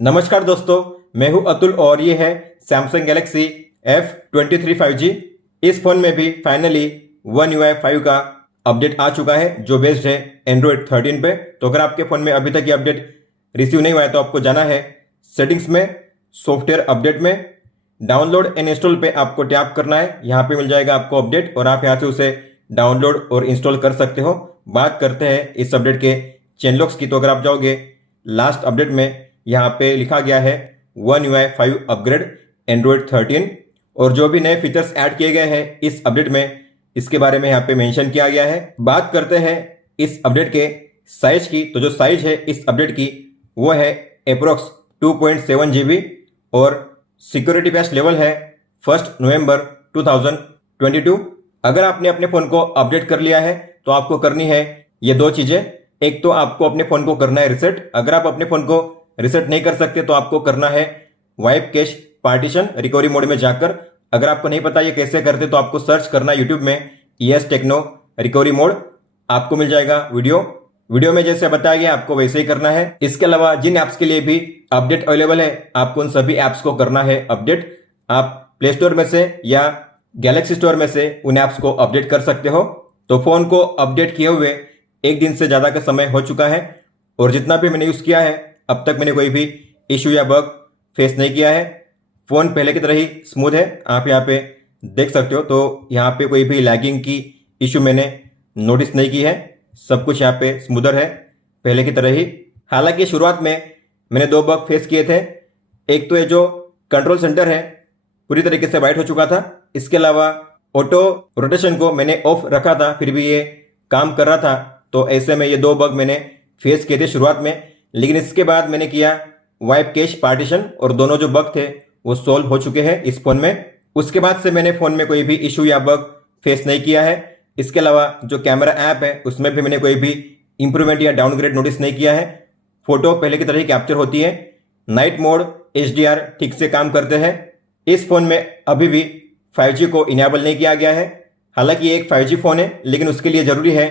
नमस्कार दोस्तों, मैं हूं अतुल और ये है सैमसंग गैलेक्सी F23 5G। इस फोन में भी फाइनली One UI 5 का अपडेट आ चुका है जो बेस्ड है एंड्रॉयड 13 पे। तो अगर आपके फ़ोन में अभी तक ये अपडेट रिसीव नहीं हुआ है तो आपको जाना है सेटिंग्स में, सॉफ्टवेयर अपडेट में, डाउनलोड एंड इंस्टॉल पे आपको टैप करना है। यहाँ पे मिल जाएगा आपको अपडेट और आप यहाँ से उसे डाउनलोड और इंस्टॉल कर सकते हो। बात करते हैं इस अपडेट के चेंजलॉग्स की। तो अगर आप जाओगे लास्ट अपडेट में, यहाँ पे लिखा गया है One UI 5 अपग्रेड एंड्रॉयड 13 और जो भी नए फीचर्स ऐड किए गए हैं इस अपडेट में, इसके बारे में यहाँ पे मेंशन किया गया है। बात करते हैं इस अपडेट के साइज की। तो जो साइज है इस अपडेट की वो है अप्रोक्स 2.7 GB और सिक्योरिटी पैच लेवल है 1 नवंबर 2022। अगर आपने अपने फ़ोन को अपडेट कर लिया है तो आपको करनी है ये दो चीज़ें। एक तो आपको अपने फ़ोन को करना है रिसेट। अगर आप अपने फ़ोन को रिसेट नहीं कर सकते तो आपको करना है wipe cash partition recovery mode में जाकर। अगर आपको नहीं पता ये कैसे करते तो आपको सर्च करना यूट्यूब में ES टेक्नो रिकवरी मोड, आपको मिल जाएगा वीडियो में जैसे बताया गया आपको वैसे ही करना है। इसके अलावा जिन ऐप्स के लिए भी अपडेट अवेलेबल है आपको उन सभी ऐप्स को करना है अपडेट। आप प्ले स्टोर में से या गैलेक्सी स्टोर में से उन ऐप्स को अपडेट कर सकते हो। तो फोन को अपडेट किए हुए एक दिन से ज्यादा का समय हो चुका है और जितना भी मैंने यूज किया है अब तक मैंने कोई भी इशू या बग फेस नहीं किया है। फ़ोन पहले की तरह ही स्मूथ है, आप यहाँ पे देख सकते हो। तो यहाँ पे कोई भी लैगिंग की इशू मैंने नोटिस नहीं की है, सब कुछ यहाँ पे स्मूदर है पहले की तरह ही। हालांकि शुरुआत में मैंने दो बग फेस किए थे। एक तो ये जो कंट्रोल सेंटर है पूरी तरीके से वाइट हो चुका था। इसके अलावा ऑटो रोटेशन को मैंने ऑफ रखा था फिर भी ये काम कर रहा था। तो ऐसे में ये दो बग मैंने फेस किए थे शुरुआत में, लेकिन इसके बाद मैंने किया वाइप कैश पार्टीशन और दोनों जो बग थे वो सॉल्व हो चुके हैं इस फोन में। उसके बाद से मैंने फोन में कोई भी इशू या बग फेस नहीं किया है। इसके अलावा जो कैमरा ऐप है उसमें भी मैंने कोई भी इंप्रूवमेंट या डाउनग्रेड नोटिस नहीं किया है। फोटो पहले की तरह ही कैप्चर होती है। नाइट मोड HDR ठीक से काम करते हैं। इस फोन में अभी भी 5G को इनेबल नहीं किया गया है। हालांकि ये एक 5G फोन है लेकिन उसके लिए जरूरी है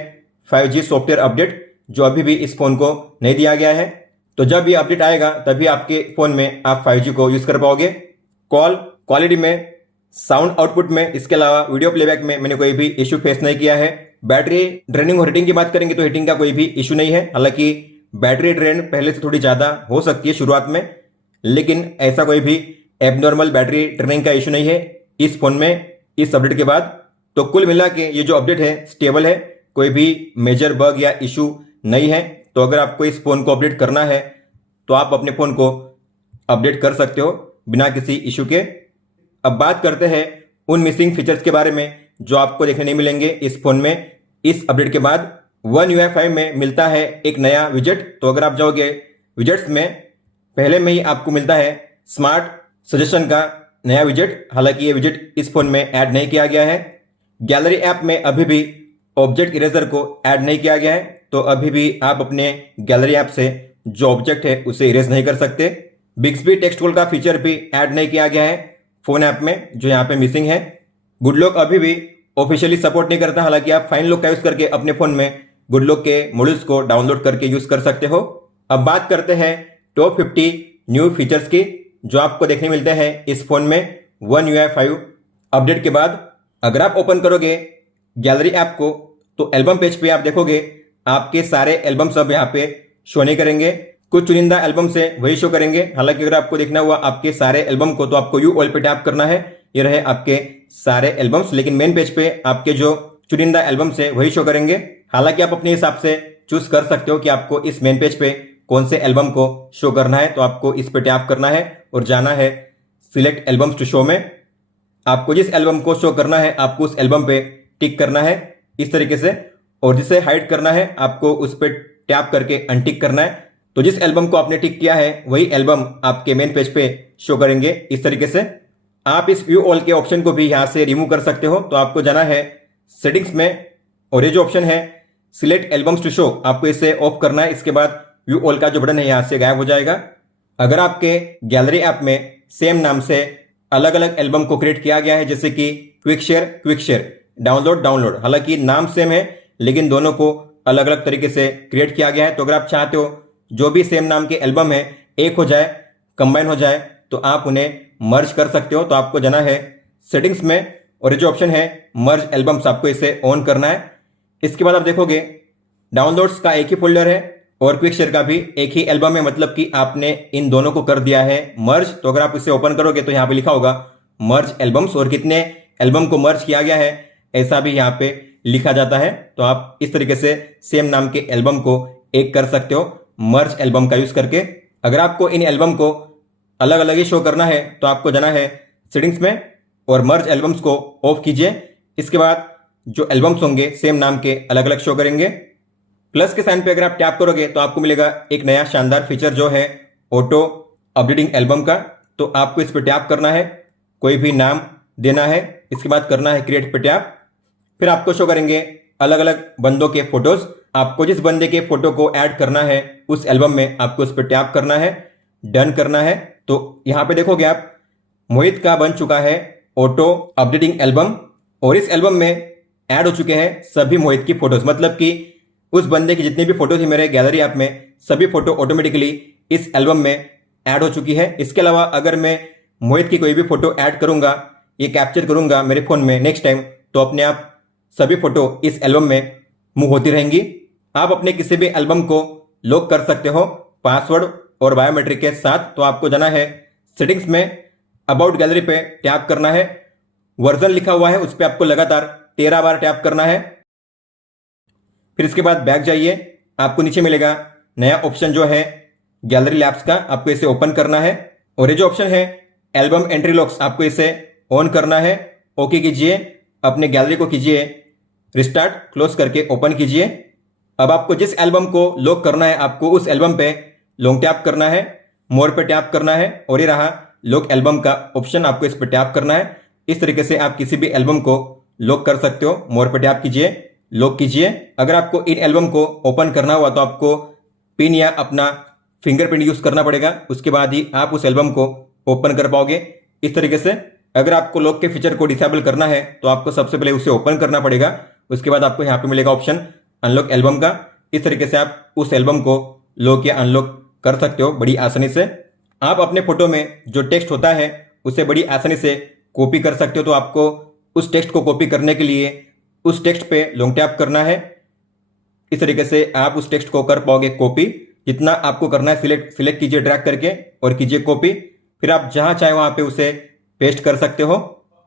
5G सॉफ्टवेयर अपडेट जो अभी भी इस फोन को नहीं दिया गया है। तो जब ये अपडेट आएगा तभी आपके फोन में आप 5G को यूज कर पाओगे। कॉल क्वालिटी में, साउंड आउटपुट में, इसके अलावा वीडियो प्लेबैक में मैंने कोई भी इशू फेस नहीं किया है। बैटरी ड्रेनिंग और हीटिंग की बात करेंगे तो हीटिंग का कोई भी इशू नहीं है। हालांकि बैटरी ड्रेन पहले से थोड़ी ज्यादा हो सकती है शुरुआत में, लेकिन ऐसा कोई भी एबनॉर्मल बैटरी ड्रेनिंग का इशू नहीं है इस फोन में इस अपडेट के बाद। तो कुल मिला के ये जो अपडेट है स्टेबल है, कोई भी मेजर बग या इशू नहीं है। तो अगर आपको इस फोन को अपडेट करना है तो आप अपने फोन को अपडेट कर सकते हो बिना किसी इशू के। अब बात करते हैं उन मिसिंग फीचर्स के बारे में जो आपको देखने नहीं मिलेंगे इस फोन में इस अपडेट के बाद। One UI 5 में मिलता है एक नया विजेट। तो अगर आप जाओगे विजेट्स में, पहले में ही आपको मिलता है स्मार्ट सजेशन का नया विजेट। हालांकि ये विजेट इस फोन में ऐड नहीं किया गया है। गैलरी ऐप में अभी भी ऑब्जेक्ट इरेजर को ऐड नहीं किया गया है, तो अभी भी आप अपने गैलरी ऐप से जो ऑब्जेक्ट है उसे इरेज नहीं कर सकते। बिक्सबी टेक्स्ट टूल का फीचर भी ऐड नहीं किया गया है फोन ऐप में, जो यहाँ पे मिसिंग है। गुड लॉक अभी भी ऑफिशियली सपोर्ट नहीं करता। हालांकि आप फाइन लॉक का यूज करके अपने फोन में गुड लॉक के मॉड्यूल्स को डाउनलोड करके यूज कर सकते हो। अब बात करते हैं टॉप 50 न्यू फीचर्स की जो आपको देखने मिलते हैं इस फोन में One UI 5 अपडेट के बाद। अगर आप ओपन करोगे गैलरी ऐप को तो एल्बम पेज पे आप देखोगे आपके सारे एल्बम्स अब यहाँ पे शो नहीं करेंगे, कुछ चुनिंदा एल्बम से वही शो करेंगे। हालांकि अगर आपको देखना हुआ आपके सारे एल्बम को तो आपको व्यू ऑल पे टैप करना है, ये रहे आपके सारे एल्बम्स। लेकिन मेन पेज पे आपके जो चुनिंदा एल्बम से वही शो करेंगे। हालांकि आप अपने हिसाब से चूज कर सकते हो कि आपको इस मेन पेज पे कौन से एल्बम को शो करना है। तो आपको इस पे टैप करना है और जाना है सिलेक्ट एल्बम्स टू शो में। आपको जिस एल्बम को शो करना है आपको उस एल्बम पे टिक करना है इस तरीके से, और जिसे हाइड करना है आपको उस पर टैप करके अनटिक करना है। तो जिस एल्बम को आपने टिक किया है वही एल्बम आपके मेन पेज पे शो करेंगे इस तरीके से। आप इस व्यू ऑल के ऑप्शन को भी यहां से रिमूव कर सकते हो। तो आपको जाना है सेटिंग्स में और ये जो ऑप्शन है सिलेक्ट एल्बम्स टू शो, आपको इसे ऑफ करना है। इसके बाद व्यू ऑल का जो बटन है यहां से गायब हो जाएगा। अगर आपके गैलरी ऐप में सेम नाम से अलग अलग एल्बम को क्रिएट किया गया है, जैसे कि क्विक शेयर, डाउनलोड, हालांकि नाम सेम है लेकिन दोनों को अलग अलग तरीके से क्रिएट किया गया है। तो अगर आप चाहते हो जो भी सेम नाम के एल्बम है एक हो जाए, कंबाइन हो जाए तो आप उन्हें मर्ज कर सकते हो। तो आपको जाना है सेटिंग्स में और ये जो ऑप्शन है मर्ज एल्बम्स, आपको इसे ऑन करना है। इसके बाद आप देखोगे डाउनलोड्स का एक ही फोल्डर है और क्विक शेयर का भी एक ही एल्बम है, मतलब कि आपने इन दोनों को कर दिया है मर्ज। तो अगर आप इसे ओपन करोगे तो यहाँ पे लिखा होगा मर्ज एल्बम्स और कितने एल्बम को मर्ज किया गया है ऐसा भी यहाँ पे लिखा जाता है। तो आप इस तरीके से सेम नाम के एल्बम को एक कर सकते हो मर्ज एल्बम का यूज करके। अगर आपको इन एल्बम को अलग अलग ही शो करना है तो आपको जाना है सेटिंग्स में और मर्ज एल्बम्स को ऑफ कीजिए। इसके बाद जो एल्बम्स होंगे सेम नाम के अलग अलग शो करेंगे। प्लस के साइन पे अगर आप टैप करोगे तो आपको मिलेगा एक नया शानदार फीचर जो है ऑटो अपडेटिंग एल्बम का। तो आपको इस पर टैप करना है, कोई भी नाम देना है, इसके बाद करना है क्रिएट पे टैप। फिर आपको शो करेंगे अलग अलग बंदों के फोटोज। आपको जिस बंदे के फोटो को ऐड करना है उस एल्बम में आपको उस पर टैप करना है, डन करना है। तो यहाँ पे देखोगे आप मोहित का बन चुका है ऑटो अपडेटिंग एल्बम और इस एल्बम में ऐड हो चुके हैं सभी मोहित की फोटोज, मतलब कि उस बंदे की जितनी भी फोटो थी मेरे गैलरी ऐप में सभी फोटो ऑटोमेटिकली इस एल्बम में ऐड हो चुकी है। इसके अलावा अगर मैं मोहित की कोई भी फोटो ऐड करूंगा, ये कैप्चर करूंगा मेरे फोन में नेक्स्ट टाइम, तो अपने आप सभी फोटो इस एल्बम में मूव होती रहेंगी। आप अपने किसी भी एल्बम को लॉक कर सकते हो पासवर्ड और बायोमेट्रिक के साथ। तो आपको जाना है सेटिंग्स में, अबाउट गैलरी पे टैप करना है, वर्जन लिखा हुआ है उस पर आपको लगातार 13 बार टैप करना है। फिर इसके बाद बैक जाइए, आपको नीचे मिलेगा नया ऑप्शन जो है गैलरी लैब्स का, आपको इसे ओपन करना है और ये जो ऑप्शन है एल्बम एंट्री लॉक्स, आपको इसे ऑन करना है। ओके कीजिए, अपने गैलरी को कीजिए रिस्टार्ट, क्लोज करके ओपन कीजिए। अब आपको जिस एल्बम को लॉक करना है आपको उस एल्बम पे लॉन्ग टैप करना है, मोर पे टैप करना है और ये रहा लॉक एल्बम का ऑप्शन, आपको इस पर टैप करना है। इस तरीके से आप किसी भी एल्बम को लॉक कर सकते हो। मोर पे टैप कीजिए, लॉक कीजिए। अगर आपको इन एल्बम को ओपन करना हुआ तो आपको पिन या अपना फिंगरप्रिंट यूज करना पड़ेगा, उसके बाद ही आप उस एल्बम को ओपन कर पाओगे। इस तरीके से अगर आपको लॉक के फीचर को डिसेबल करना है तो आपको सबसे पहले उसे ओपन करना पड़ेगा, उसके बाद आपको यहाँ पे मिलेगा ऑप्शन अनलॉक एल्बम का। इस तरीके से आप उस एल्बम को लॉक या अनलॉक कर सकते हो बड़ी आसानी से। आप अपने फोटो में जो टेक्स्ट होता है उसे बड़ी आसानी से कॉपी कर सकते हो। तो आपको उस टेक्स्ट को कॉपी करने के लिए उस टेक्स्ट पे लॉन्ग टैप करना है। इस तरीके से आप उस टेक्स्ट को कर पाओगे कॉपी। जितना आपको करना है सिलेक्ट कीजिए ड्रैग करके और कीजिए कॉपी। फिर आप जहां चाहे वहां पे उसे पेस्ट कर सकते हो।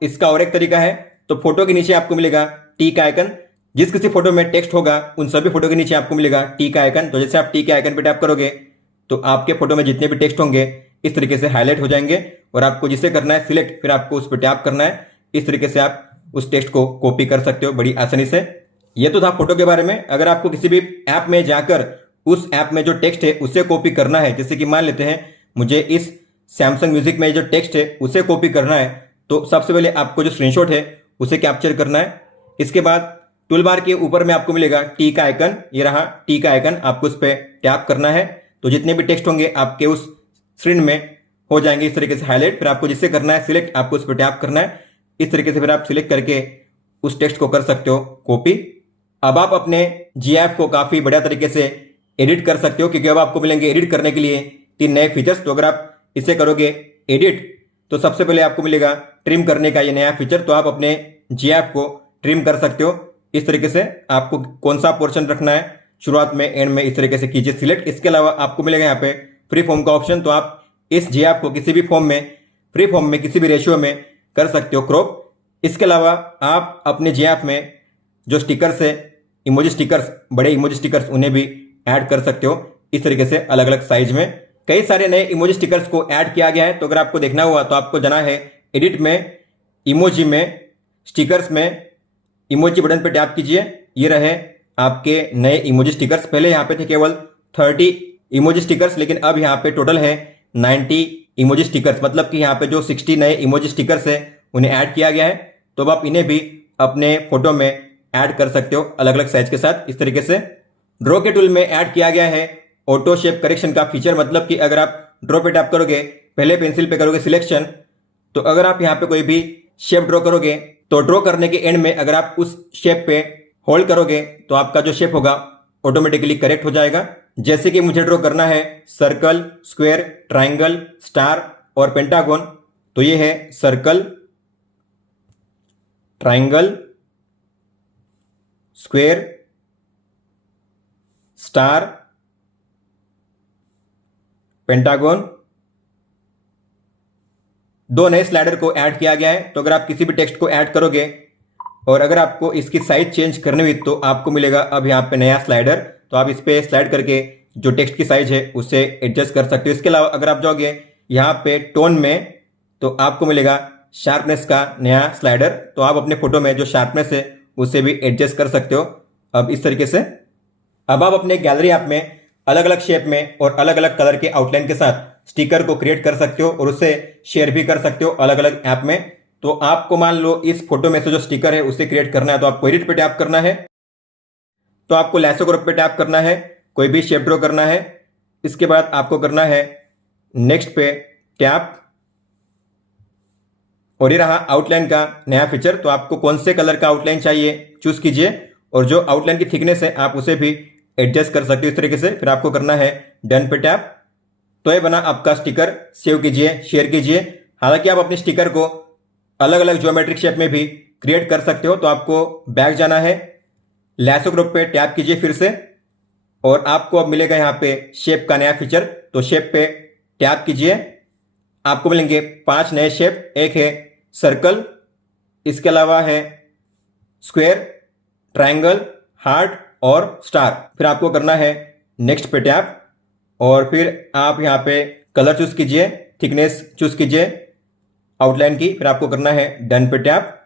इसका और एक तरीका है, तो फोटो के नीचे आपको मिलेगा टी का आइकन। जिस किसी फोटो में टेक्स्ट होगा उन सभी फोटो के नीचे आपको मिलेगा टी का आइकन। तो जैसे आप टी के आइकन पे टैप करोगे तो आपके फोटो में जितने भी टेक्स्ट होंगे इस तरीके से हाईलाइट हो जाएंगे और आपको जिसे करना है सिलेक्ट, फिर आपको उस पर टैप करना है। इस तरीके से आप उस टेक्स्ट को कॉपी कर सकते हो बड़ी आसानी से। ये तो था फोटो के बारे में। अगर आपको किसी भी ऐप में जाकर उस ऐप में जो टेक्स्ट है उसे कॉपी करना है, जैसे कि मान लेते हैं मुझे इस सैमसंग म्यूजिक में जो टेक्स्ट है उसे कॉपी करना है, तो सबसे पहले आपको जो स्क्रीनशॉट है उसे कैप्चर करना है। इसके बाद टूल बार के ऊपर में आपको मिलेगा टी का आइकन, ये रहा टी का आइकन, आपको उस पर टैप करना है। तो जितने भी टेक्स्ट होंगे आपके उस स्क्रीन में हो जाएंगे इस तरीके से हाईलाइट। फिर आपको जिससे करना है सिलेक्ट, आपको उस पर टैप करना है। इस तरीके से फिर आप सिलेक्ट करके उस टेक्स्ट को कर सकते हो कॉपी। अब आप अपने GIF को काफी बढ़िया तरीके से एडिट कर सकते हो, क्योंकि अब आपको मिलेंगे एडिट करने के लिए 3 नए फीचर्स। तो अगर आप इसे करोगे एडिट तो सबसे पहले आपको मिलेगा ट्रिम करने का ये नया फीचर। तो आप अपने GIF को ट्रिम कर सकते हो इस तरीके से। आपको कौन सा पोर्शन रखना है, शुरुआत में, एंड में, इस तरीके से कीजिए सिलेक्ट। इसके अलावा आपको मिलेगा यहाँ पे फ्री फॉर्म का ऑप्शन। तो आप इस GIF को किसी भी फॉर्म में, फ्री फॉर्म में, किसी भी रेशियो में कर सकते हो क्रॉप। इसके अलावा आप अपने GIF में जो स्टिकर्स है, इमोजी स्टिकर्स, बड़े इमोजी स्टिकर्स, उन्हें भी ऐड कर सकते हो इस तरीके से अलग अलग साइज में। कई सारे नए इमोजी स्टिकर्स को ऐड किया गया है। तो अगर आपको देखना हुआ तो आपको जाना है एडिट में, इमोजी में, स्टिकर्स में, इमोजी बटन पे टैप कीजिए। ये रहे आपके नए इमोजी स्टिकर्स। पहले यहाँ पे थे केवल 30 इमोजी स्टिकर्स, लेकिन अब यहाँ पे टोटल है 90 इमोजी स्टिकर्स, मतलब कि यहाँ पे जो 60 नए इमोजी स्टिकर्स है उन्हें ऐड किया गया है। तो अब आप इन्हें भी अपने फोटो में ऐड कर सकते हो अलग अलग साइज के साथ इस तरीके से। ड्रॉ के टूल में ऐड किया गया है ऑटो शेप करेक्शन का फीचर, मतलब कि अगर आप ड्रॉ पे टैप करोगे, पहले पेंसिल पे करोगे सिलेक्शन, तो अगर आप यहाँ पे कोई भी शेप ड्रॉ करोगे तो ड्रॉ करने के एंड में अगर आप उस शेप पे होल्ड करोगे तो आपका जो शेप होगा ऑटोमेटिकली करेक्ट हो जाएगा। जैसे कि मुझे ड्रॉ करना है सर्कल, स्क्वायर, ट्राइंगल, स्टार और पेंटागन, तो ये है circle, triangle, square, star, pentagon. दो नए स्लाइडर को ऐड किया गया है। तो अगर आप किसी भी टेक्स्ट को ऐड करोगे और अगर आपको इसकी साइज चेंज करनी हुई तो आपको मिलेगा अब यहाँ पे नया स्लाइडर। तो आप इस पे स्लाइड करके जो टेक्स्ट की साइज है उसे एडजस्ट कर सकते हो। इसके अलावा अगर आप जाओगे यहाँ पे टोन में तो आपको मिलेगा शार्पनेस का नया स्लाइडर। तो आप अपने फोटो में जो शार्पनेस है उसे भी एडजस्ट कर सकते हो अब इस तरीके से। अब आप अपने गैलरी ऐप में अलग अलग शेप में और अलग अलग कलर के आउटलाइन के साथ स्टिकर को क्रिएट कर सकते हो और उसे शेयर भी कर सकते हो अलग अलग ऐप में। तो आपको मान लो इस फोटो में से जो स्टिकर है उसे क्रिएट करना है तो आपको एडिट पे टैप करना है। तो आपको लैसो ग्रुप पे टैप करना है, कोई भी शेप ड्रॉ करना है। इसके बाद आपको करना है नेक्स्ट पे टैप और ये रहा आउटलाइन का नया फीचर। तो आपको कौन से कलर का आउटलाइन चाहिए चूज कीजिए और जो आउटलाइन की थिकनेस है आप उसे भी एडजस्ट कर सकते हो इस तरीके से। फिर आपको करना है डन पे टैप। तो ये बना आपका स्टिकर। सेव कीजिए, शेयर कीजिए। हालांकि आप अपने स्टिकर को अलग अलग ज्योमेट्रिक शेप में भी क्रिएट कर सकते हो। तो आपको बैक जाना है, लैसो ग्रुप पे टैप कीजिए फिर से और आपको अब मिलेगा यहाँ पे शेप का नया फीचर। तो शेप पे टैप कीजिए, आपको मिलेंगे 5 नए शेप। एक है सर्कल, इसके अलावा है स्क्वायर, ट्राइंगल, हार्ट और स्टार। फिर आपको करना है नेक्स्ट पे टैप और फिर आप यहाँ पे कलर चूज कीजिए, थिकनेस चूज कीजिए आउटलाइन की। फिर आपको करना है डन पे टैप।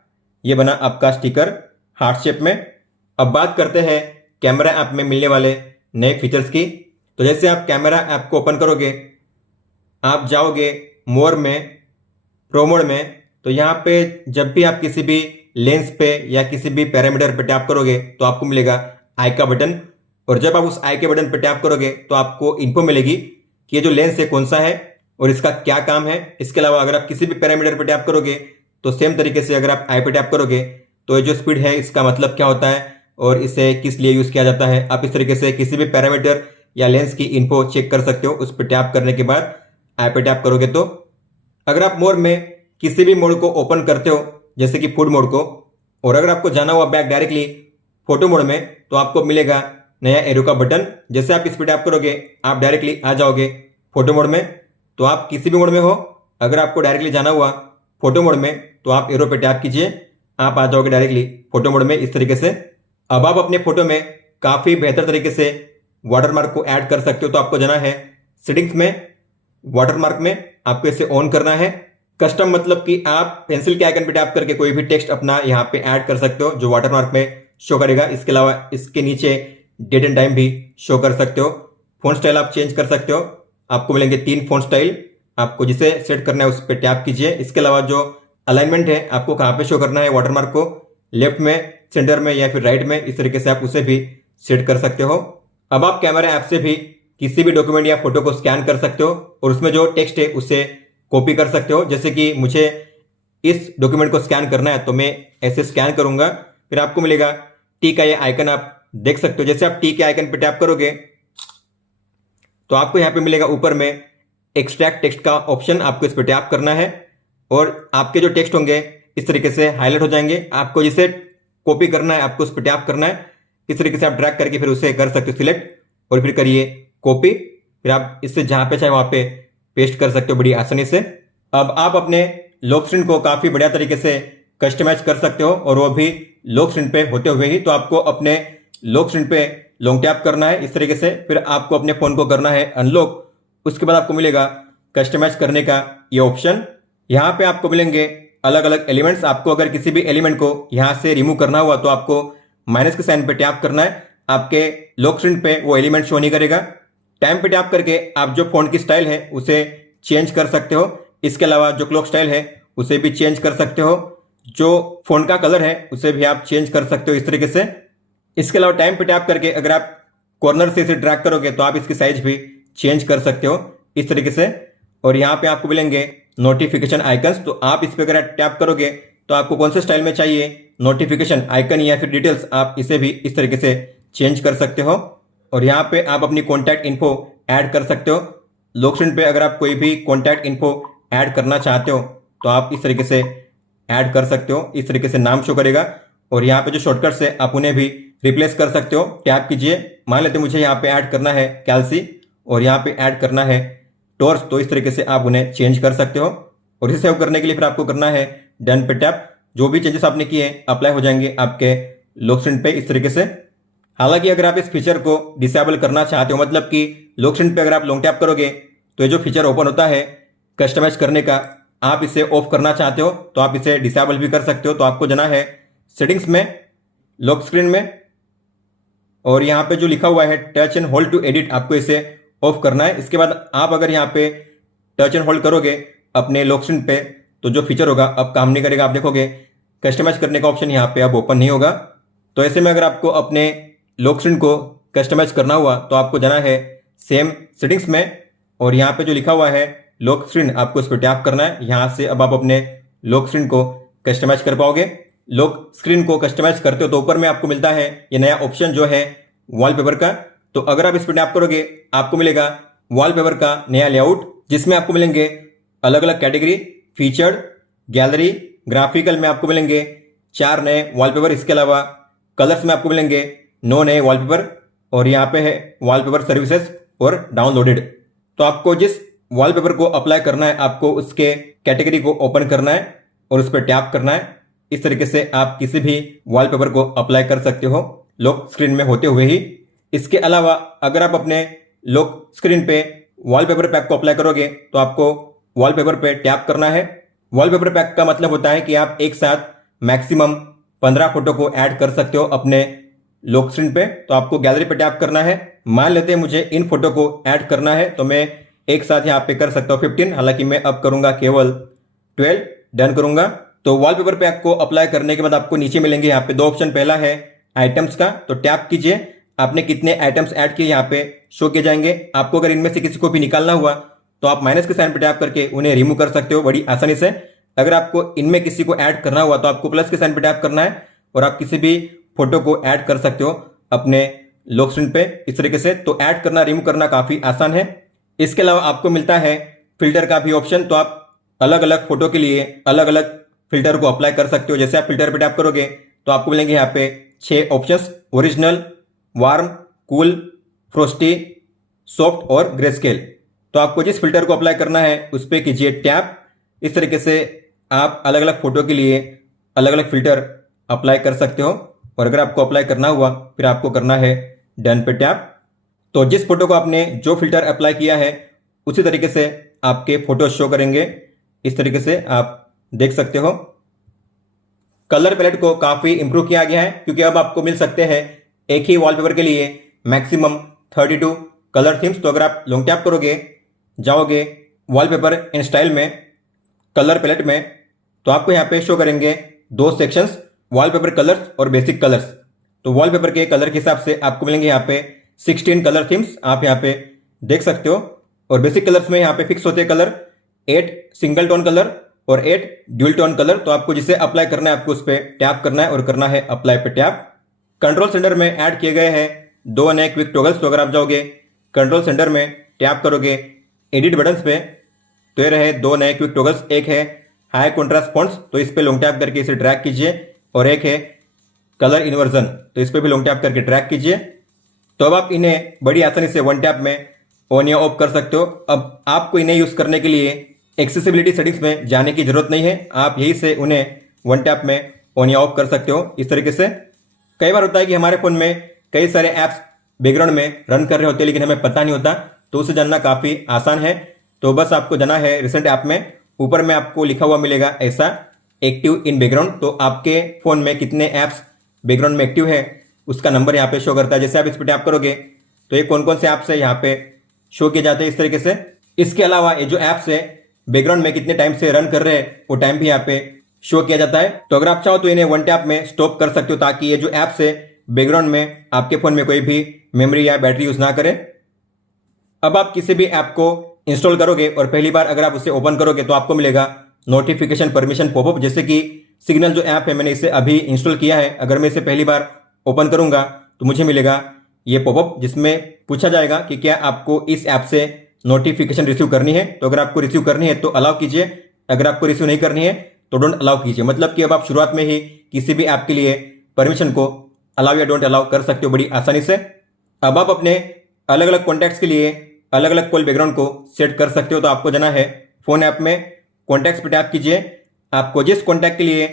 ये बना आपका स्टिकर हार्ट शेप में। अब बात करते हैं कैमरा ऐप में मिलने वाले नए फीचर्स की। तो जैसे आप कैमरा ऐप को ओपन करोगे, आप जाओगे मोर में, प्रो मोड में। तो यहाँ पे जब भी आप किसी भी लेंस पे या किसी भी पैरामीटर पे टैप करोगे तो आपको मिलेगा आई का बटन और जब आप उस आई के बटन पे टैप करोगे तो आपको इन्फो मिलेगी कि ये जो लेंस है कौन सा है और इसका क्या काम है। इसके अलावा अगर आप किसी भी पैरामीटर पे टैप करोगे तो सेम तरीके से अगर आप आई पे टैप करोगे तो ये जो स्पीड है इसका मतलब क्या होता है और इसे किस लिए यूज किया जाता है। आप इस तरीके से किसी भी पैरामीटर या लेंस की इन्फो चेक कर सकते हो उस पर टैप करने के बाद आई पे टैप करोगे। तो अगर आप मोड में किसी भी मोड को ओपन करते हो जैसे कि फूड मोड को और अगर आपको जाना हुआ बैक डायरेक्टली फोटो मोड में तो आपको मिलेगा नया एरो का बटन। जैसे आप इस पर टैप करोगे आप डायरेक्टली आ जाओगे फोटो मोड में। तो आप किसी भी मोड में हो, अगर आपको डायरेक्टली जाना हुआ फोटो मोड में तो आप एरो पे टैप कीजिए, आप आ जाओगे डायरेक्टली फोटो मोड में इस तरीके से। अब आप अपने फोटो में काफी बेहतर तरीके से वाटरमार्क को ऐड कर सकते हो। तो आपको जाना है सेटिंग्स में, वाटरमार्क में आपको इसे ऑन करना है। कस्टम मतलब कि आप पेंसिल के आइकन पे टैप करके कोई भी टेक्स्ट अपना यहाँ पे ऐड कर सकते हो जो वाटरमार्क में शो करेगा। इसके अलावा इसके नीचे डेट एंड टाइम भी शो कर सकते हो। फोन स्टाइल आप चेंज कर सकते हो, आपको मिलेंगे 3 फोन स्टाइल। आपको जिसे सेट करना है उस पर टैप कीजिए। इसके अलावा जो अलाइनमेंट है आपको कहाँ पे शो करना है वाटरमार्क को, लेफ्ट में, सेंटर में या फिर राइट में, इस तरीके से आप उसे भी सेट कर सकते हो। अब आप कैमरा ऐप से भी किसी भी डॉक्यूमेंट या फोटो को स्कैन कर सकते हो और उसमें जो टेक्स्ट है उसे कॉपी कर सकते हो। जैसे कि मुझे इस डॉक्यूमेंट को स्कैन करना है तो मैं ऐसे स्कैन करूंगा। फिर आपको मिलेगा टी का ये आइकन, आप देख सकते हो। जैसे आप टी के आइकन पे टैप करोगे तो आपको यहाँ पे मिलेगा ऊपर में एक्सट्रैक्ट टेक्स्ट का ऑप्शन, आपको इस पर टैप करना है और आपके जो टेक्स्ट होंगे इस तरीके से हाईलाइट हो जाएंगे। आपको जिसे कॉपी करना है आपको उस पर टैप करना है, इस तरीके से आप ड्रैग करके फिर उसे कर सकते हो सिलेक्ट और फिर करिए कॉपी। फिर आप इससे जहां पे चाहे वहां पे पेस्ट कर सकते हो बड़ी आसानी से। अब आप अपने लॉक स्क्रीन को काफी बढ़िया तरीके से कस्टमाइज कर सकते हो और वो भी लॉक स्क्रीन पे होते हुए ही। तो आपको अपने लॉक स्क्रीन पे लॉन्ग टैप करना है इस तरीके से, फिर आपको अपने फोन को करना है अनलॉक। उसके बाद आपको मिलेगा कस्टमाइज करने का ये ऑप्शन। यहाँ पे आपको मिलेंगे अलग अलग एलिमेंट्स। आपको अगर किसी भी एलिमेंट को यहाँ से रिमूव करना हुआ तो आपको माइनस के साइन पे टैप करना है, आपके लॉक स्क्रीन पे वो एलिमेंट शो नहीं करेगा। टाइम पे टैप करके आप जो फोन की स्टाइल है उसे चेंज कर सकते हो। इसके अलावा जो क्लॉक स्टाइल है उसे भी चेंज कर सकते हो, जो फोन का कलर है उसे भी आप चेंज कर सकते हो इस तरीके से। इसके अलावा टाइम पे टैप करके अगर आप कॉर्नर से इसे ड्रैग करोगे तो आप इसकी साइज भी चेंज कर सकते हो इस तरीके से। और यहाँ पे आपको मिलेंगे नोटिफिकेशन आइकन्स। तो आप इस पर अगर टैप करोगे तो आपको कौन से स्टाइल में चाहिए नोटिफिकेशन आइकन या फिर डिटेल्स, आप इसे भी इस तरीके से चेंज कर सकते हो। और यहाँ पे आप अपनी कॉन्टैक्ट इन्फो ऐड कर सकते हो। लॉक स्क्रीन पे अगर आप कोई भी कॉन्टैक्ट इन्फो ऐड करना चाहते हो तो आप इस तरीके से ऐड कर सकते हो। इस तरीके से नाम शो करेगा और यहाँ पे जो शॉर्टकट्स है आप उन्हें भी रिप्लेस कर सकते हो। टैप कीजिए, मान लेते मुझे यहाँ पे ऐड करना है कैल्सी और यहाँ पे ऐड करना है टॉर्च, तो इस तरीके से आप उन्हें चेंज कर सकते हो। और इसे सेव करने के लिए फिर आपको करना है डन पे टैप। जो भी चेंजेस आपने किए अप्लाई हो जाएंगे आपके लॉक स्क्रीन पे इस तरीके से। हालांकि अगर आप इस फीचर को डिसेबल करना चाहते हो, मतलब कि लॉक स्क्रीन पे अगर आप लॉन्ग टैप करोगे तो ये जो फीचर ओपन होता है कस्टमाइज करने का, आप इसे ऑफ करना चाहते हो तो आप इसे डिसेबल भी कर सकते हो। तो आपको जाना है सेटिंग्स में, लॉक स्क्रीन में, और यहाँ पे जो लिखा हुआ है touch and hold to edit, आपको इसे ऑफ करना है। इसके बाद आप अगर यहाँ पे टच एंड होल्ड करोगे अपने लॉक स्क्रीन पे तो जो फीचर होगा अब काम नहीं करेगा। आप देखोगे कस्टमाइज करने का ऑप्शन यहाँ पे अब ओपन नहीं होगा। तो ऐसे में अगर आपको अपने लॉक स्क्रीन को कस्टमाइज करना हुआ तो आपको जाना है सेम सेटिंग्स में और यहाँ पे जो लिखा हुआ है लॉक स्क्रीन, आपको इस पर टैप करना है। यहाँ से अब आप अपने लॉक स्क्रीन को कस्टमाइज कर पाओगे। लॉक स्क्रीन को कस्टमाइज करते हो तो ऊपर में आपको मिलता है ये नया ऑप्शन जो है वॉलपेपर का। तो अगर आप इस पर टैप करोगे आपको मिलेगा वॉलपेपर का नया लेआउट, जिसमें आपको मिलेंगे अलग अलग कैटेगरी, फीचर्ड, गैलरी, ग्राफिकल में आपको मिलेंगे 4 नए वॉलपेपर। इसके अलावा कलर्स में आपको मिलेंगे 9 नए वॉलपेपर और यहाँ पे है वॉलपेपर सर्विसेज और डाउनलोडेड। तो आपको जिस वॉलपेपर को अप्लाई करना है आपको उसके कैटेगरी को ओपन करना है और उस पर टैप करना है। इस तरीके से आप किसी भी वॉलपेपर को अप्लाई कर सकते हो लॉक स्क्रीन में होते हुए ही। इसके अलावा अगर आप अपने लॉक स्क्रीन पे वॉलपेपर पैक को अप्लाई करोगे तो आपको वॉलपेपर पे टैप करना है। वॉलपेपर पैक का मतलब होता है कि आप एक साथ मैक्सिमम 15 फोटो को ऐड कर सकते हो अपने लॉक स्क्रीन पे। तो आपको गैलरी पे टैप करना है। मान लेते हैं मुझे इन फोटो को ऐड करना है तो मैं एक साथ यहाँ पे कर सकता हूँ 15, हालांकि मैं अब करूंगा केवल 12। डन करूंगा। तो वॉलपेपर पैक को अप्लाई करने के बाद आपको नीचे मिलेंगे यहाँ पे 2 ऑप्शन। पहला है आइटम्स का, तो टैप कीजिए, आपने कितने आइटम्स ऐड किए यहाँ पे शो किए जाएंगे। आपको अगर इनमें से किसी को भी निकालना हुआ तो आप माइनस के साइन पे टैप करके उन्हें रिमूव कर सकते हो बड़ी आसानी से। अगर आपको इनमें किसी को ऐड करना हुआ तो आपको प्लस के साइन पे टैप करना है और आप किसी भी फोटो को ऐड कर सकते हो अपने लॉक स्क्रीन पे इस तरीके से। तो ऐड करना, रिमूव करना काफी आसान है। इसके अलावा आपको मिलता है फिल्टर का भी ऑप्शन, तो आप अलग अलग फोटो के लिए अलग अलग फिल्टर को अप्लाई कर सकते हो। जैसे आप फिल्टर पे टैप करोगे तो आपको मिलेंगे यहाँ पे 6 options, original, warm, cool, frosty, soft और ग्रे स्केल। तो आपको जिस फिल्टर को अप्लाई करना है उस पर कीजिए टैप। इस तरीके से आप अलग अलग फोटो के लिए अलग अलग फिल्टर अप्लाई कर सकते हो और अगर आपको अप्लाई करना हुआ फिर आपको करना है डन पे टैप। तो जिस फोटो को आपने जो फिल्टर अप्लाई किया है उसी तरीके से आपके फोटो शो करेंगे। इस तरीके से आप देख सकते हो। कलर पैलेट को काफी इंप्रूव किया गया है क्योंकि अब आपको मिल सकते हैं एक ही वॉलपेपर के लिए मैक्सिमम 32 कलर थीम्स। तो अगर आप लॉन्ग टैप करोगे, जाओगे वॉलपेपर इन स्टाइल में, कलर पैलेट में, तो आपको यहाँ पे शो करेंगे 2 सेक्शंस, वॉलपेपर कलर्स और बेसिक कलर्स। तो वॉलपेपर के कलर के हिसाब से आपको मिलेंगे यहाँ पे 16 कलर थीम्स, आप यहाँ पे देख सकते हो। और बेसिक कलर्स में यहाँ पे फिक्स होते हैं कलर, 8 सिंगल टोन कलर और 8 ड्यूल टोन कलर। तो आपको जिसे अप्लाई करना है आपको उस पर टैप करना है और करना है अप्लाई पे टैप। कंट्रोल सेंटर में ऐड किए गए हैं 2 नए क्विक टॉगल्स। तो अगर आप जाओगे कंट्रोल सेंटर में टैप करोगे एडिट बटन्स पे तो ये रहे 2 नए क्विक टॉगल्स। एक है हाई कॉन्ट्रास्ट फॉन्ट्स, तो इस पर लॉन्ग टैप करके इसे ड्रैग कीजिए, और एक है कलर इन्वर्जन, तो इस पर भी लॉन्ग टैप करके ड्रैग कीजिए। तो अब आप इन्हें बड़ी आसानी से वन टैप में ऑन या ऑफ कर सकते हो। अब आपको इन्हें यूज करने के लिए एक्सेसिबिलिटी सेटिंग्स में जाने की जरूरत नहीं है, आप यही से उन्हें वन टैप में ऑन या ऑफ कर सकते हो इस तरीके से। कई बार होता है कि हमारे फोन में कई सारे ऐप्स बैकग्राउंड में रन कर रहे होते हैं लेकिन हमें पता नहीं होता, तो उसे जानना काफी आसान है। तो बस आपको जाना है रिसेंट ऐप में, ऊपर में आपको लिखा हुआ मिलेगा ऐसा एक्टिव इन बैकग्राउंड। तो आपके फोन में कितने ऐप्स बैकग्राउंड में एक्टिव है उसका नंबर यहाँ पे शो करता है। जैसे आप इस पर टैप करोगे तो ये कौन कौन से ऐप्स है यहाँ पे शो किए जाते हैं इस तरीके से। इसके अलावा ये जो ऐप्स है बैकग्राउंड में कितने टाइम से रन कर रहे हैं वो टाइम भी यहाँ पे शो किया जाता है। तो अगर आप चाहो तो इन्हें वन टैप में स्टॉप कर सकते हो ताकि ये जो ऐप्स है बैकग्राउंड में आपके फोन में कोई भी मेमोरी या बैटरी यूज ना करे। अब आप किसी भी ऐप को इंस्टॉल करोगे और पहली बार अगर आप उसे ओपन करोगे तो आपको मिलेगा नोटिफिकेशन परमिशन पॉपअप। जैसे कि सिग्नल जो ऐप है मैंने इसे अभी इंस्टॉल किया है, अगर मैं इसे पहली बार ओपन करूंगा तो मुझे मिलेगा ये पॉपअप जिसमें पूछा जाएगा कि क्या आपको इस ऐप से नोटिफिकेशन रिसीव करनी है। तो अगर आपको रिसीव करनी है तो अलाउ कीजिए, अगर आपको रिसीव नहीं करनी है तो डोंट अलाउ कीजिए। मतलब कि अब आप शुरुआत में ही किसी भी ऐप के लिए परमिशन को अलाउ या डोंट अलाउ कर सकते हो बड़ी आसानी से। अब आप अपने अलग अलग कॉन्टैक्ट्स के लिए अलग अलग कॉल बैकग्राउंड को सेट कर सकते हो। तो आपको जाना है फोन ऐप में, कॉन्टैक्ट्स पे टैप कीजिए। आपको जिस कॉन्टैक्ट के लिए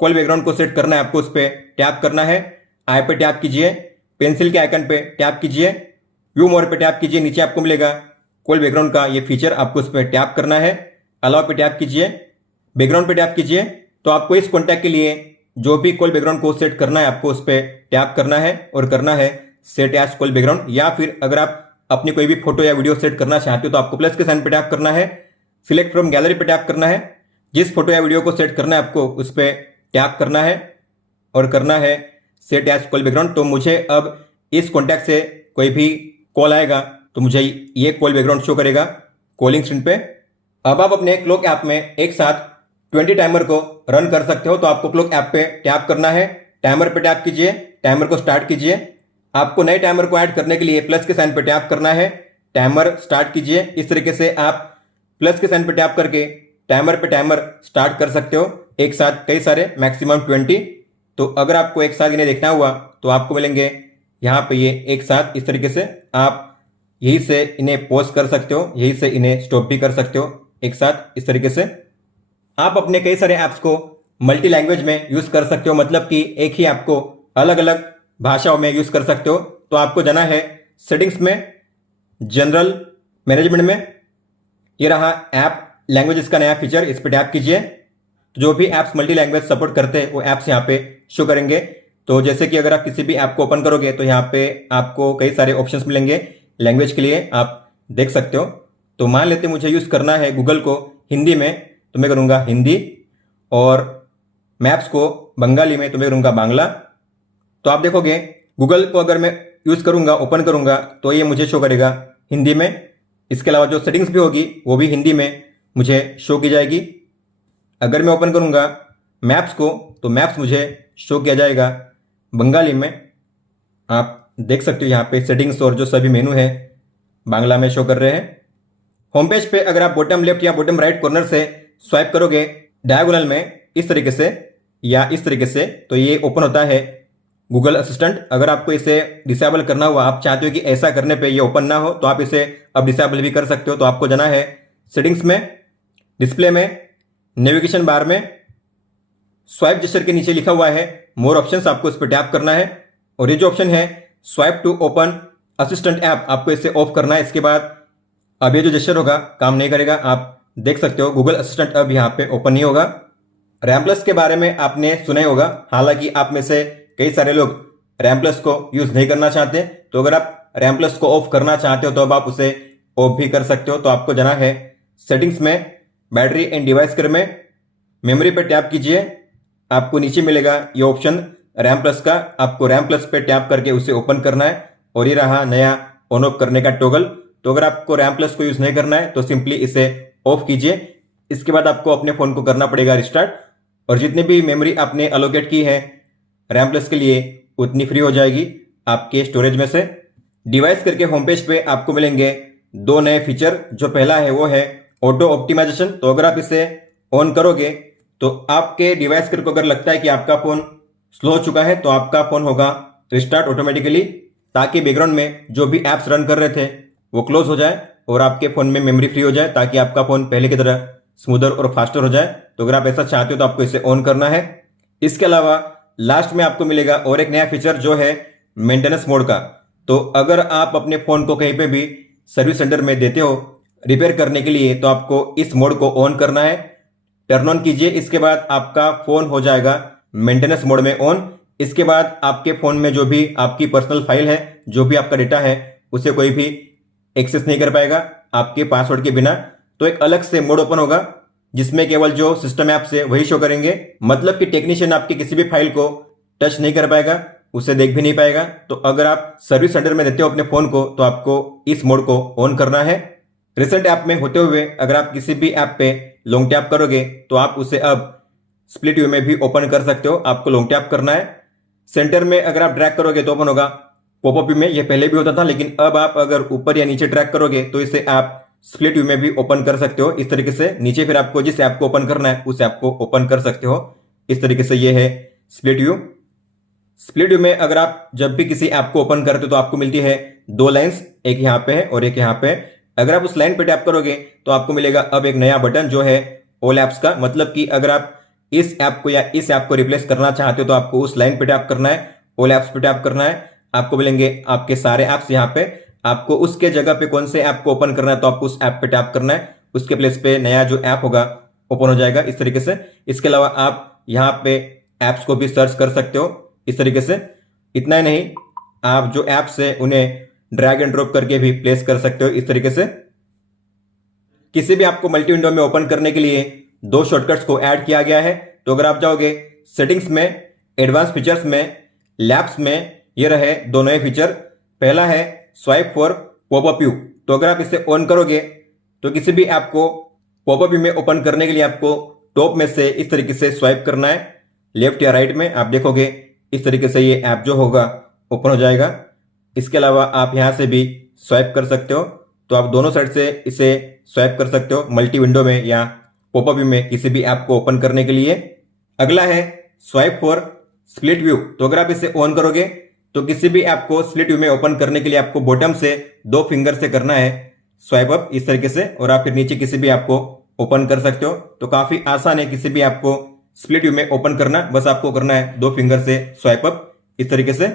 कॉल बैकग्राउंड को सेट करना है आपको उस पर टैप करना है। आई पे टैप कीजिए, पेंसिल के आइकन पे टैप कीजिए, व्यू मोर पे टैप कीजिए। नीचे आपको मिलेगा कॉल बैकग्राउंड का ये फीचर, आपको उस पर टैप करना है। अलाउ पे टैप कीजिए, बैकग्राउंड पे टैप कीजिए। तो आपको इस कॉन्टैक्ट के लिए जो भी कॉल बैकग्राउंड को सेट करना है आपको उस पर टैप करना है और करना है सेट एज कॉल बैकग्राउंड। या फिर अगर आप अपनी कोई भी फोटो या वीडियो सेट करना चाहते हो तो आपको प्लस के साइन पे टैप करना है, सिलेक्ट फ्रॉम गैलरी पे टैप करना है। जिस फोटो या वीडियो को सेट करना है आपको उस पर टैप करना है और करना है सेट एज कॉल बैकग्राउंड। तो मुझे अब इस कॉन्टैक्ट से कोई भी कॉल आएगा तो मुझे ये कॉल बैकग्राउंड शो करेगा कॉलिंग स्क्रीन पे। अब आप अपने क्लॉक ऐप में एक साथ 20 टाइमर को रन कर सकते हो। तो आपको क्लॉक ऐप पे टैप करना है, टाइमर पे टैप कीजिए, टाइमर को स्टार्ट कीजिए। आपको नए टाइमर को ऐड करने के लिए प्लस के साइन पे टैप करना है, टाइमर स्टार्ट कीजिए। इस तरीके से आप प्लस के साइन पे टैप करके टाइमर पे टाइमर स्टार्ट कर सकते हो एक साथ कई सारे, मैक्सिमम 20। तो अगर आपको एक साथ इन्हें देखना हुआ तो आपको मिलेंगे यहाँ पे ये एक साथ। इस तरीके से आप यही से इन्हें पॉज कर सकते हो, यही से इन्हें स्टॉप भी कर सकते हो एक साथ। इस तरीके से आप अपने कई सारे ऐप्स को मल्टी लैंग्वेज में यूज कर सकते हो, मतलब कि एक ही ऐप को अलग अलग भाषाओं में यूज कर सकते हो। तो आपको जाना है सेटिंग्स में, जनरल मैनेजमेंट में, ये रहा ऐप लैंग्वेजेस का नया फीचर, इस पर टैप कीजिए। तो जो भी ऐप्स मल्टी लैंग्वेज सपोर्ट करते हैं वो ऐप्स यहाँ पे शो करेंगे। तो जैसे कि अगर आप किसी भी ऐप को ओपन करोगे तो यहाँ पे आपको कई सारे ऑप्शंस मिलेंगे लैंग्वेज के लिए, आप देख सकते हो। तो मान लेते मुझे यूज़ करना है गूगल को हिंदी में तो मैं करूँगा हिंदी, और मैप्स को बंगाली में तो मैं करूँगा बांग्ला। तो आप देखोगे गूगल को अगर मैं यूज़ करूँगा, ओपन करूँगा तो ये मुझे शो करेगा हिंदी में। इसके अलावा जो सेटिंग्स भी होगी वो भी हिंदी में मुझे शो की जाएगी। अगर मैं ओपन करूँगा मैप्स को तो मैप्स मुझे शो किया जाएगा बंगाली में। आप देख सकते हो यहाँ पे सेटिंग्स और जो सभी मेनू है बांग्ला में शो कर रहे हैं। होम पेज पे अगर आप बॉटम लेफ्ट या बॉटम राइट कॉर्नर से स्वाइप करोगे डायगोनल में इस तरीके से या इस तरीके से तो ये ओपन होता है गूगल असिस्टेंट। अगर आपको इसे डिसेबल करना हुआ, आप चाहते हो कि ऐसा करने पे ये ओपन ना हो, तो आप इसे अब डिसेबल भी कर सकते हो। तो आपको जाना है सेटिंग्स में, डिस्प्ले में, नेविगेशन बार में, स्वाइप जेस्चर के नीचे लिखा हुआ है मोर ऑप्शंस, आपको इस पर टैप करना है। और ये जो ऑप्शन है swipe to open assistant app, आपको इसे ऑफ करना है। इसके बाद अब ये जो जेस्चर होगा काम नहीं करेगा। आप देख सकते हो गूगल असिस्टेंट अब यहाँ पे ओपन नहीं होगा। रैम प्लस के बारे में आपने सुना ही होगा, हालांकि आप में से कई सारे लोग रैम प्लस को यूज नहीं करना चाहते। तो अगर आप रैम प्लस को ऑफ करना चाहते हो तो अब आप उसे ऑफ भी कर सकते हो। तो आपको जाना है सेटिंग्स में, बैटरी एंड डिवाइस केयर में, मेमोरी पे टैप कीजिए। आपको नीचे मिलेगा ये ऑप्शन रैम प्लस का, आपको रैम प्लस पे टैप करके उसे ओपन करना है। और ये रहा नया ऑन ऑफ करने का टॉगल। तो अगर आपको रैम प्लस को यूज नहीं करना है तो सिंपली इसे ऑफ कीजिए। इसके बाद आपको अपने फोन को करना पड़ेगा रिस्टार्ट, और जितनी भी मेमोरी आपने अलोकेट की है रैम प्लस के लिए उतनी फ्री हो जाएगी आपके स्टोरेज में से। डिवाइस करके होम पेज पे आपको मिलेंगे दो नए फीचर। जो पहला है वो है ऑटो ऑप्टिमाइजेशन। तो अगर आप इसे ऑन करोगे तो आपके डिवाइस को अगर लगता है कि आपका फोन स्लो हो चुका है तो आपका फोन होगा रिस्टार्ट ऑटोमेटिकली, ताकि बैकग्राउंड में जो भी ऐप्स रन कर रहे थे वो क्लोज हो जाए और आपके फोन में मेमोरी फ्री हो जाए, ताकि आपका फोन पहले की तरह स्मूदर और फास्टर हो जाए। तो अगर आप ऐसा चाहते हो तो आपको इसे ऑन करना है। इसके अलावा लास्ट में आपको मिलेगा और एक नया फीचर जो है मेंटेनेंस मोड का। तो अगर आप अपने फोन को कहीं पे भी सर्विस सेंटर में देते हो रिपेयर करने के लिए तो आपको इस मोड को ऑन करना है, टर्न ऑन कीजिए। इसके बाद आपका फोन हो जाएगा मेंटेनेंस मोड में ऑन। इसके बाद आपके फोन में जो भी आपकी पर्सनल फाइल है, जो भी आपका डेटा है, उसे कोई भी एक्सेस नहीं कर पाएगा आपके पासवर्ड के बिना। तो एक अलग से मोड ओपन होगा जिसमें केवल जो सिस्टम ऐप्स है वही शो करेंगे, मतलब कि टेक्नीशियन आपकी किसी भी फाइल को टच नहीं कर पाएगा, उसे देख भी नहीं पाएगा। तो अगर आप सर्विस सेंटर में देते हो अपने फोन को तो आपको इस मोड को ऑन करना है। रिसेंट ऐप में होते हुए अगर आप किसी भी ऐप पे लॉन्ग टैप करोगे तो आप उसे अब स्प्लिट व्यू में भी ओपन कर सकते हो। आपको लॉन्ग टैप करना है। सेंटर में अगर आप ड्रैग करोगे तो ओपन होगा पॉपअप व्यू में ये पहले भी होता था, लेकिन अब आप अगर ऊपर या नीचे ट्रैक करोगे तो इसे आप स्प्लिट व्यू में भी ओपन कर सकते हो। इस तरीके से नीचे फिर आपको जिस ऐप को ओपन करना है उस ऐप को ओपन कर सकते हो। इस तरीके से ये है स्प्लिट व्यू। स्प्लिट व्यू में अगर आप जब भी किसी ऐप को ओपन करते हो तो आपको मिलती है दो लाइंस, एक यहाँ पे है और एक यहाँ पे है। अगर आप उस लाइन पे टैप करोगे तो आपको मिलेगा अब एक नया बटन जो है ऑल ऐप्स का। मतलब कि अगर आप इस ऐप को या इस ऐप को रिप्लेस करना चाहते हो तो आपको उस लाइन पे टैप करना है, ऑल ऐप्स पे टैप करना है। आपको मिलेंगे आपके सारे ऐप्स यहाँ पे। आपको उसके जगह पे कौन से ऐप को ओपन करना है तो आपको उस ऐप पे टैप करना है, उसके प्लेस पे नया जो ऐप होगा ओपन हो जाएगा इस तरीके से। इसके अलावा आप यहाँ पे ऐप्स को भी सर्च कर सकते हो इस तरीके से। इतना ही नहीं, आप जो ऐप्स है उन्हें ड्रैग एंड ड्रॉप करके भी प्लेस कर सकते हो इस तरीके से। किसी भी आपको मल्टी विंडो में ओपन करने के लिए दो शॉर्टकट्स को ऐड किया गया है। तो अगर आप जाओगे सेटिंग्स में, एडवांस फीचर्स में, लैब्स में, ये रहे दो नए फीचर। पहला है स्वाइप फॉर पॉपअप व्यू। तो अगर आप इसे ऑन करोगे तो किसी भी ऐप को पॉपअप व्यू में ओपन करने के लिए आपको टॉप में से इस तरीके से स्वाइप करना है, लेफ्ट या राइट में। आप देखोगे इस तरीके से ये ऐप जो होगा ओपन हो जाएगा। इसके अलावा आप यहां से भी स्वाइप कर सकते हो। तो आप दोनों साइड से इसे स्वाइप कर सकते हो मल्टी विंडो में या पॉपअप व्यू में किसी भी ऐप को ओपन करने के लिए। अगला है स्वाइप फॉर स्प्लिट व्यू। तो अगर आप इसे ऑन करोगे तो किसी भी ऐप को स्प्लिट व्यू में ओपन करने के लिए आपको बॉटम से दो फिंगर से करना है स्वाइप अप इस तरीके से, और आप फिर नीचे किसी भी ऐप को ओपन कर सकते हो। तो काफी आसान है किसी भी ऐप को स्प्लिट व्यू में ओपन करना। बस आपको करना है दो फिंगर से स्वाइप अप इस तरीके से।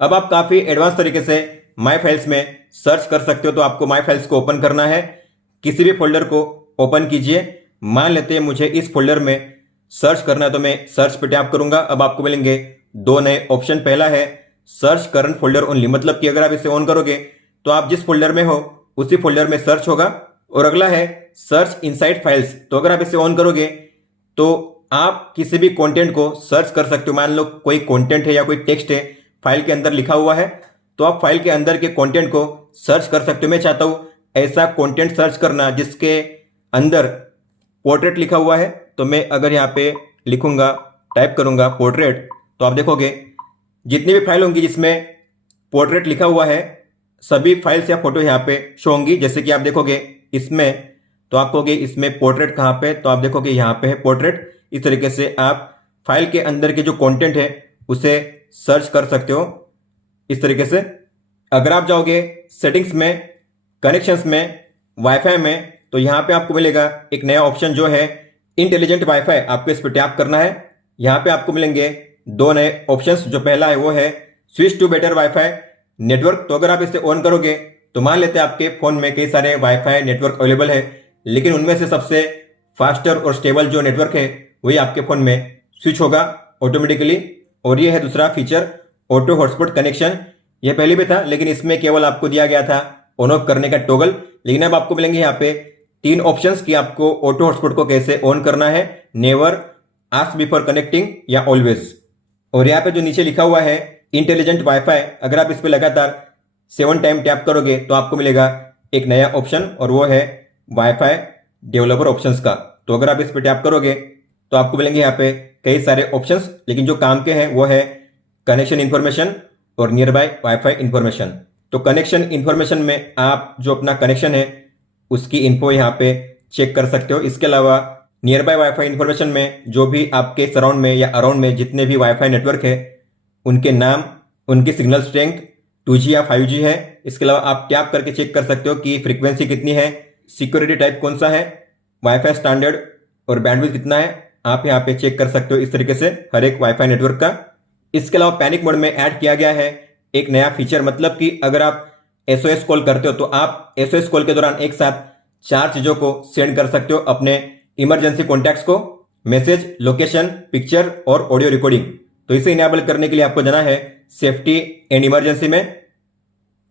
अब आप काफी एडवांस तरीके से माई फाइल्स में सर्च कर सकते हो। तो आपको माई फाइल्स को ओपन करना है, किसी भी फोल्डर को ओपन कीजिए। मान लेते हैं मुझे इस फोल्डर में सर्च करना है तो मैं सर्च पे टैप करूंगा। अब आपको मिलेंगे दो नए ऑप्शन। पहला है सर्च करंट फोल्डर ओनली, मतलब कि अगर आप इसे ऑन करोगे तो आप जिस फोल्डर में हो उसी फोल्डर में सर्च होगा। और अगला है सर्च इनसाइड फाइल्स। तो अगर आप इसे ऑन करोगे तो आप किसी भी कंटेंट को सर्च कर सकते हो। मान लो कोई कंटेंट है या कोई टेक्स्ट है फाइल के अंदर लिखा हुआ है, तो आप फाइल के अंदर के कंटेंट को सर्च कर सकते हो। मैं चाहता हूं ऐसा कंटेंट सर्च करना जिसके अंदर पोर्ट्रेट लिखा हुआ है, तो मैं अगर यहाँ पे लिखूंगा, टाइप करूंगा पोर्ट्रेट, तो आप देखोगे जितनी भी फाइल होंगी जिसमें पोर्ट्रेट लिखा हुआ है सभी फाइल्स या फोटो यहाँ पे शो होंगी। जैसे कि आप देखोगे इसमें, तो आप कहोगे इसमें पोर्ट्रेट कहाँ पे, तो आप देखोगे यहाँ पे है पोर्ट्रेट। इस तरीके से आप फाइल के अंदर के जो कंटेंट है उसे सर्च कर सकते हो इस तरीके से। अगर आप जाओगे सेटिंग्स में, कनेक्शंस में, वाईफाई में, तो यहाँ पे आपको मिलेगा एक नया ऑप्शन जो है इंटेलिजेंट वाईफाई। आपको इस पर टैप करना है। यहाँ पे आपको मिलेंगे दो नए ऑप्शंस। जो पहला है वो है switch to better WiFi network. तो अगर आप इसे ऑन करोगे तो मान लेते हैं आपके फोन में कई सारे वाईफाई नेटवर्क अवेलेबल है, लेकिन उनमें से सबसे फास्टर और स्टेबल जो नेटवर्क है वही आपके फोन में स्विच होगा ऑटोमेटिकली। और ये है दूसरा फीचर ऑटो हॉटस्पॉट कनेक्शन। यह पहले भी था लेकिन इसमें केवल आपको दिया गया था ऑन ऑफ करने का टॉगल, लेकिन अब आपको मिलेंगे यहाँ पे तीन ऑप्शंस कि आपको ऑटो हॉटस्पॉट को कैसे ऑन करना है, नेवर, आस्क बिफोर कनेक्टिंग या ऑलवेज। और यहाँ पे जो नीचे लिखा हुआ है इंटेलिजेंट वाईफाई, अगर आप इस पे लगातार 7 टाइम टैप करोगे तो आपको मिलेगा एक नया ऑप्शन, और वो है वाईफाई डेवलपर ऑप्शंस का। तो अगर आप इस पे टैप करोगे तो आपको मिलेंगे यहाँ पे कई सारे ऑप्शंस, लेकिन जो काम के हैं वो है कनेक्शन इन्फॉर्मेशन और नियर बाय वाईफाई इन्फॉर्मेशन। तो कनेक्शन इन्फॉर्मेशन में आप जो अपना कनेक्शन है उसकी इन्फो यहाँ पे चेक कर सकते हो। इसके अलावा नियर बाय वाईफाई इन्फॉर्मेशन में जो भी आपके सराउंड में या अराउंड में जितने भी वाईफाई नेटवर्क है उनके नाम, उनकी सिग्नल स्ट्रेंथ 2G या 5G है। इसके अलावा आप टैप करके चेक कर सकते हो कि फ्रीक्वेंसी कितनी है, सिक्योरिटी टाइप कौन सा है, वाईफाई स्टैंडर्ड और बैंडविड्थ कितना है। आप यहाँ पे चेक कर सकते हो इस तरीके से हर एक वाईफाई नेटवर्क का। इसके अलावा पैनिक मोड में ऐड किया गया है एक नया फीचर, मतलब कि अगर आप SOS कॉल करते हो तो आप SOS कॉल के दौरान एक साथ 4 चीजों को सेंड कर सकते हो अपने इमरजेंसी कॉन्टैक्ट्स को, मैसेज, लोकेशन, पिक्चर और ऑडियो रिकॉर्डिंग। तो इसे इनेबल करने के लिए आपको जाना है सेफ्टी एंड इमरजेंसी में,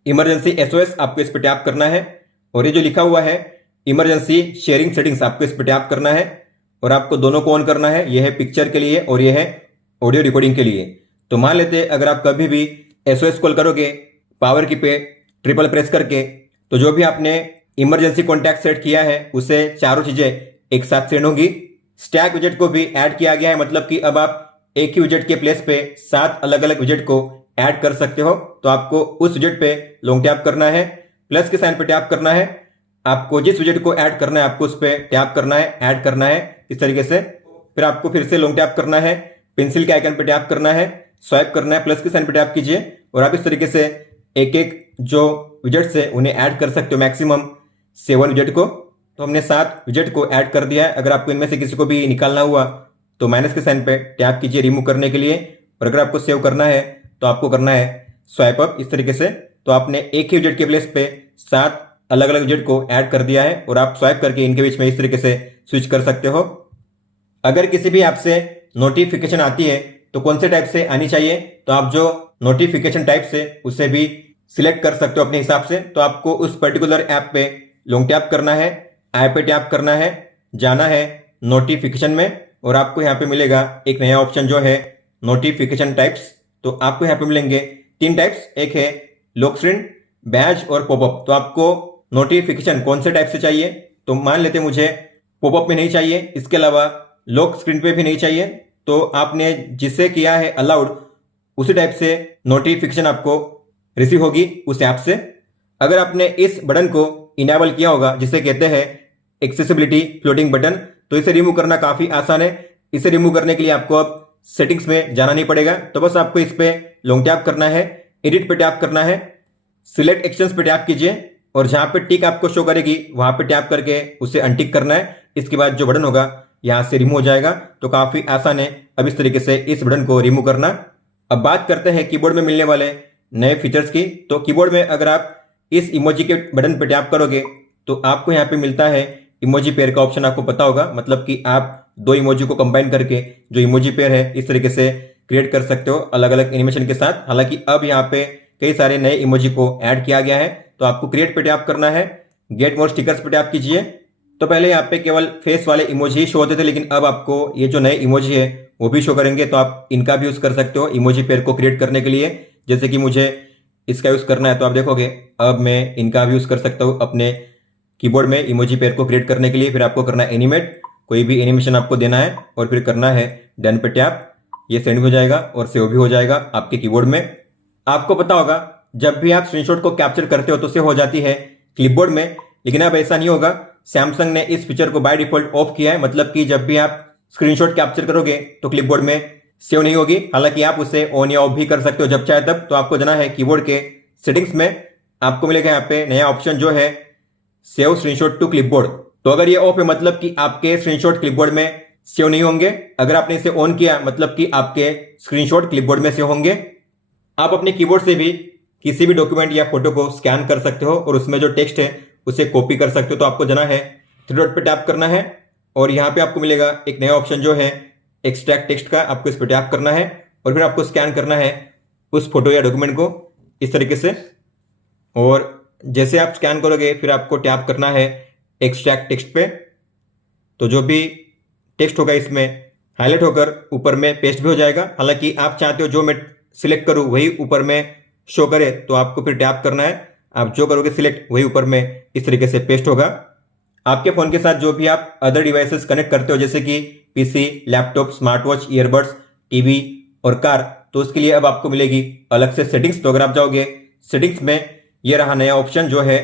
इमरजेंसी SOS आपको इस पर टैप करना है, और ये जो लिखा हुआ है इमरजेंसी शेयरिंग सेटिंग्स आपको इस पर टैप करना है, और आपको दोनों को ऑन करना है। यह है पिक्चर के लिए और यह है ऑडियो रिकॉर्डिंग के लिए। तो मान लेते हैं अगर आप कभी भी SOS कॉल करोगे पावर की पे ट्रिपल प्रेस करके, तो जो भी आपने इमरजेंसी कॉन्टैक्ट सेट किया है उसे चारों चीजें एक साथ सेंड होगी। स्टैक विजेट को भी ऐड किया गया है, मतलब कि अब आप एक ही विजेट के प्लेस पे 7 अलग अलग विजेट को ऐड कर सकते हो। तो आपको उस विजेट पे लॉन्ग टैप करना है, प्लस के साइन पे टैप करना है। आपको जिस विजेट को ऐड करना है आपको उस पर टैप करना है, ऐड करना है इस तरीके से। फिर आपको फिर से लॉन्ग टैप करना है, पेंसिल के आइकन पे टैप करना है, स्वाइप करना है, प्लस के साइन पे टैप कीजिए और आप इस तरीके से एक एक जो विजेट्स है उन्हें ऐड कर सकते हो, मैक्सिमम 7 विजेट को। तो हमने 7 विजेट को ऐड कर दिया है। अगर आपको इनमें से किसी को भी निकालना हुआ तो माइनस के साइन पे टैप कीजिए रिमूव करने के लिए। और अगर आपको सेव करना है तो आपको करना है स्वाइप अप इस तरीके से। तो आपने एक ही विजेट के प्लेस पे 7 अलग अलग विजेट को ऐड कर दिया है और आप स्वाइप करके इनके बीच में इस तरीके से स्विच कर सकते हो। अगर किसी भी ऐप से नोटिफिकेशन आती है तो कौन से टाइप से आनी चाहिए, तो आप जो नोटिफिकेशन टाइप से उसे भी सिलेक्ट कर सकते हो अपने हिसाब से। तो आपको उस पर्टिकुलर ऐप पे लॉन्ग टैप करना है, ऐप पे टैप करना है, जाना है नोटिफिकेशन में और आपको यहाँ पे मिलेगा एक नया ऑप्शन जो है नोटिफिकेशन टाइप्स। तो आपको यहाँ पे मिलेंगे 3 टाइप्स, एक है लॉक स्क्रीन, बैज और पॉपअप। तो आपको नोटिफिकेशन कौन से टाइप से चाहिए, तो मान लेते मुझे पॉपअप में नहीं चाहिए, इसके अलावा लॉक स्क्रीन पे भी नहीं चाहिए। तो आपने जिसे किया है अलाउड उसी टाइप से नोटिफिकेशन आपको रिसीव होगी उस ऐप से। अगर आपने इस बटन को इनेबल किया होगा जिसे कहते हैं एक्सेसिबिलिटी फ्लोटिंग बटन, तो इसे रिमूव करना काफी आसान है। इसे रिमूव करने के लिए आपको अब सेटिंग्स में जाना नहीं पड़ेगा। तो बस आपको इस पे लॉन्ग टैप करना है, एडिट पे टैप करना है, सिलेक्ट एक्शंस पे टैप कीजिए और जहां पे टिक आपको शो करेगी वहां पे टैप करके उसे अनटिक करना है। इसके बाद जो बटन होगा यहां से रिमूव हो जाएगा। तो काफी आसान है अब इस तरीके से इस बटन को रिमूव करना। अब बात करते हैं कीबोर्ड में मिलने वाले नए फीचर्स की। तो कीबोर्ड में अगर आप इस इमोजी के बटन पे टैप करोगे तो आपको यहाँ पे मिलता है इमोजी पेयर का ऑप्शन। आपको पता होगा, मतलब कि आप 2 इमोजी को कंबाइन करके जो इमोजी पेयर है इस तरीके से क्रिएट कर सकते हो अलग अलग एनिमेशन के साथ। हालांकि अब यहाँ पे कई सारे नए इमोजी को ऐड किया गया है। तो आपको क्रिएट पे टैप करना है, गेट मोर स्टिकर्स पे टैप कीजिए। तो पहले यहाँ पे केवल फेस वाले इमोजी ही शो होते थे, लेकिन अब आपको ये जो नए इमोजी है वो भी शो करेंगे। तो आप इनका भी यूज कर सकते हो इमोजी पेयर को क्रिएट करने के लिए। जैसे कि मुझे इसका यूज करना है तो आप देखोगे अब मैं इनका भी यूज कर सकता हूँ अपने कीबोर्ड में इमोजी पेयर को क्रिएट करने के लिए। फिर आपको करना है एनिमेट, कोई भी एनिमेशन आपको देना है और फिर करना है डन पे टैप। ये सेंड हो जाएगा और सेव भी हो जाएगा आपके कीबोर्ड में। आपको पता होगा जब भी आप स्क्रीनशॉट को कैप्चर करते हो तो सेव हो जाती है क्लिपबोर्ड में, लेकिन अब ऐसा नहीं होगा। सैमसंग ने इस फीचर को बाय डिफॉल्ट ऑफ किया है, मतलब कि जब भी आप स्क्रीनशॉट कैप्चर करोगे तो क्लिपबोर्ड में सेव नहीं होगी। हालांकि आप उसे ऑन या ऑफ भी कर सकते हो जब चाहे तब। तो आपको जाना है कीबोर्ड के सेटिंग्स में, आपको मिलेगा यहाँ पे नया ऑप्शन जो है सेव स्क्रीनशॉट टू क्लिपबोर्ड। तो अगर ये ऑफ है मतलब कि आपके स्क्रीनशॉट क्लिपबोर्ड में सेव नहीं होंगे। अगर आपने इसे ऑन किया मतलब कि आपके स्क्रीनशॉट क्लिपबोर्ड में सेव होंगे। आप अपने कीबोर्ड से भी किसी भी डॉक्यूमेंट या फोटो को स्कैन कर सकते हो और उसमें जो टेक्स्ट है उसे कॉपी कर सकते हो। तो आपको जाना है 3 डॉट पे टैप करना है और यहाँ पे आपको मिलेगा एक नया ऑप्शन जो है एक्सट्रैक्ट टेक्स्ट का। आपको इस पर टैप करना है और फिर आपको स्कैन करना है उस फोटो या डॉक्यूमेंट को इस तरीके से। और जैसे आप स्कैन करोगे फिर आपको टैप करना है एक्सट्रैक्ट टेक्स्ट पे। तो जो भी टेक्स्ट होगा इसमें हाईलाइट होकर ऊपर में पेस्ट भी हो जाएगा। हालांकि आप चाहते हो जो मैं सिलेक्ट करूँ वही ऊपर में शो करे तो आपको फिर टैप करना है। आप जो करोगे सिलेक्ट वही ऊपर में इस तरीके से पेस्ट होगा। आपके फोन के साथ जो भी आप अदर डिवाइसेस कनेक्ट करते हो जैसे कि PC, laptop, smart watch, earbuds, TV और कार, तो उसके लिए अब आपको मिलेगी अलग से सेटिंग्स। तो अगर आप जाओगे सेटिंग्स में, ये रहा नया ऑप्शन जो है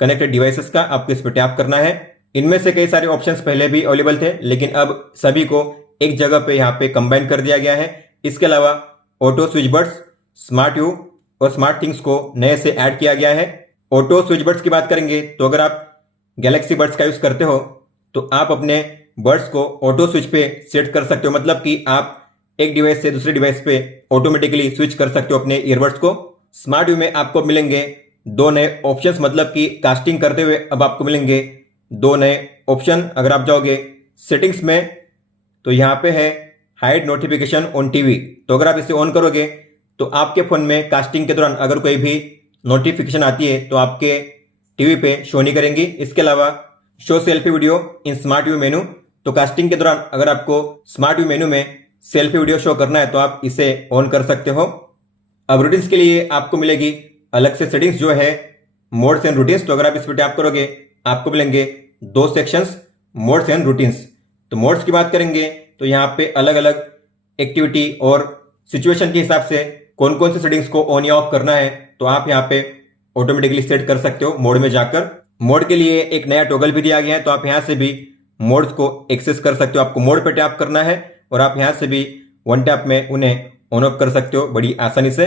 कनेक्टेड डिवाइसेस का। आपको इस पर टैप करना है। इनमें से कई सारे ऑप्शंस पहले भी अवेलेबल थे, लेकिन अब सभी को एक जगह पे यहाँ पे कंबाइन कर दिया गया है। इसके अलावा auto switch buds, smart you और स्मार्ट थिंग्स को नए से ऐड किया गया है। ऑटो स्विच बड्स की बात करेंगे तो अगर आप गैलेक्सी बड्स का यूज करते हो तो आप अपने बड्स को ऑटो स्विच पे सेट कर सकते हो, मतलब कि आप एक डिवाइस से दूसरे डिवाइस पे ऑटोमेटिकली स्विच कर सकते हो अपने ईयरबड्स को। स्मार्ट यू में आपको मिलेंगे 2 नए ऑप्शंस, मतलब कि कास्टिंग करते हुए अब आपको मिलेंगे 2 नए ऑप्शन। अगर आप जाओगे सेटिंग्स में तो यहाँ पे है हाइड नोटिफिकेशन ऑन टीवी। तो अगर आप इसे ऑन करोगे तो आपके फोन में कास्टिंग के दौरान अगर कोई भी नोटिफिकेशन आती है तो आपके टीवी पे शो नहीं करेंगी। इसके अलावा शो सेल्फी वीडियो इन स्मार्ट व्यू मेनू, तो कास्टिंग के दौरान अगर आपको स्मार्ट व्यू मेनू में सेल्फी वीडियो शो करना है तो आप इसे ऑन कर सकते हो। अब रूटीन्स के लिए आपको मिलेगी अलग से सेटिंग्स जो है मोड्स एंड रूटीन्स। तो अगर आप इस पर टैप करोगे आपको मिलेंगे 2 सेक्शंस, मोड्स एंड रूटीन्स। तो मोड्स की बात करेंगे तो यहाँ पे अलग अलग एक्टिविटी और सिचुएशन के हिसाब से कौन कौन सी सेटिंग्स को ऑन या ऑफ करना है तो आप यहाँ पे ऑटोमेटिकली सेट कर सकते हो मोड में जाकर। मोड के लिए एक नया टॉगल भी दिया गया है, तो आप यहाँ से भी मोड्स को एक्सेस कर सकते हो। आपको मोड पे टैप करना है और आप यहाँ से भी वन टैप में उन्हें ऑन ऑफ कर सकते हो बड़ी आसानी से।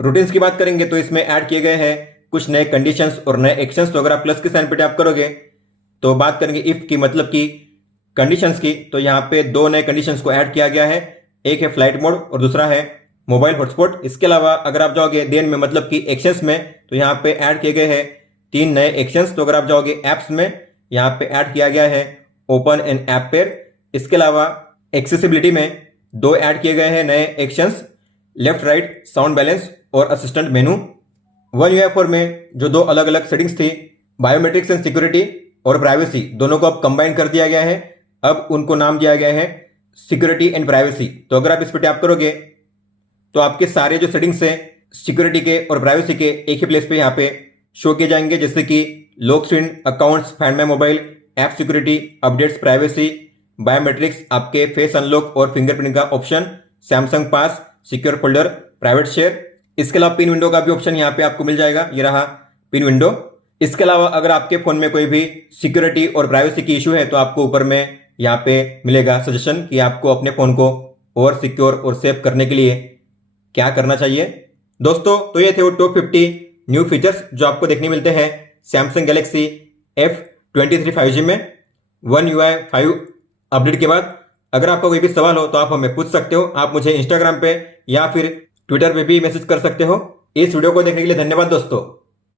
रूटीन्स की बात करेंगे तो इसमें ऐड किए गए हैं कुछ नए कंडीशंस और नए एक्शंस। तो अगर आप प्लस के साइन पे टैप करोगे तो बात करेंगे इफ की, मतलब की कंडीशंस की, तो यहाँ पे दो नए कंडीशंस को ऐड किया गया है। एक है फ्लाइट मोड और दूसरा है मोबाइल हॉटस्पॉट। इसके अलावा अगर आप जाओगे देन में, मतलब कि एक्शंस में, तो यहाँ पे ऐड किए गए हैं 3 नए एक्शंस। तो अगर आप जाओगे एप्स में, यहाँ पे ऐड किया गया है ओपन एन ऐप पेयर। इसके अलावा एक्सेसिबिलिटी में 2 ऐड किए गए हैं नए actions, left right sound balance और असिस्टेंट मेनू। वन UI 4 में जो 2 अलग अलग सेटिंग्स थी, बायोमेट्रिक्स एंड सिक्योरिटी और प्राइवेसी, दोनों को अब कंबाइन कर दिया गया है। अब उनको नाम दिया गया है सिक्योरिटी एंड प्राइवेसी। तो अगर आप इस पर टैप करोगे तो आपके सारे जो सेटिंग्स हैं सिक्योरिटी के और प्राइवेसी के एक ही प्लेस पे यहाँ पे शो किए जाएंगे, जैसे कि lock screen, accounts, find my mobile, app security, updates, privacy, biometrics, आपके फेस अनलॉक और फिंगरप्रिंट का ऑप्शन, सैमसंग पास, सिक्योर फोल्डर, प्राइवेट शेयर। इसके अलावा पिन विंडो का भी ऑप्शन यहाँ पे आपको मिल जाएगा, ये रहा पिन विंडो। इसके अलावा अगर आपके फोन में कोई भी सिक्योरिटी और प्राइवेसी की इशू है तो आपको ऊपर में यहाँ पे मिलेगा सजेशन कि आपको अपने फोन को और सिक्योर और सेफ करने के लिए क्या करना चाहिए। दोस्तों, तो ये थे वो टॉप 50 न्यू फीचर्स जो आपको देखने मिलते हैं सैमसंग गैलेक्सी F23 5G में One UI 5 अपडेट के बाद। अगर आपका कोई भी सवाल हो तो आप हमें पूछ सकते हो। आप मुझे इंस्टाग्राम पे या फिर ट्विटर पे भी मैसेज कर सकते हो। इस वीडियो को देखने के लिए धन्यवाद दोस्तों।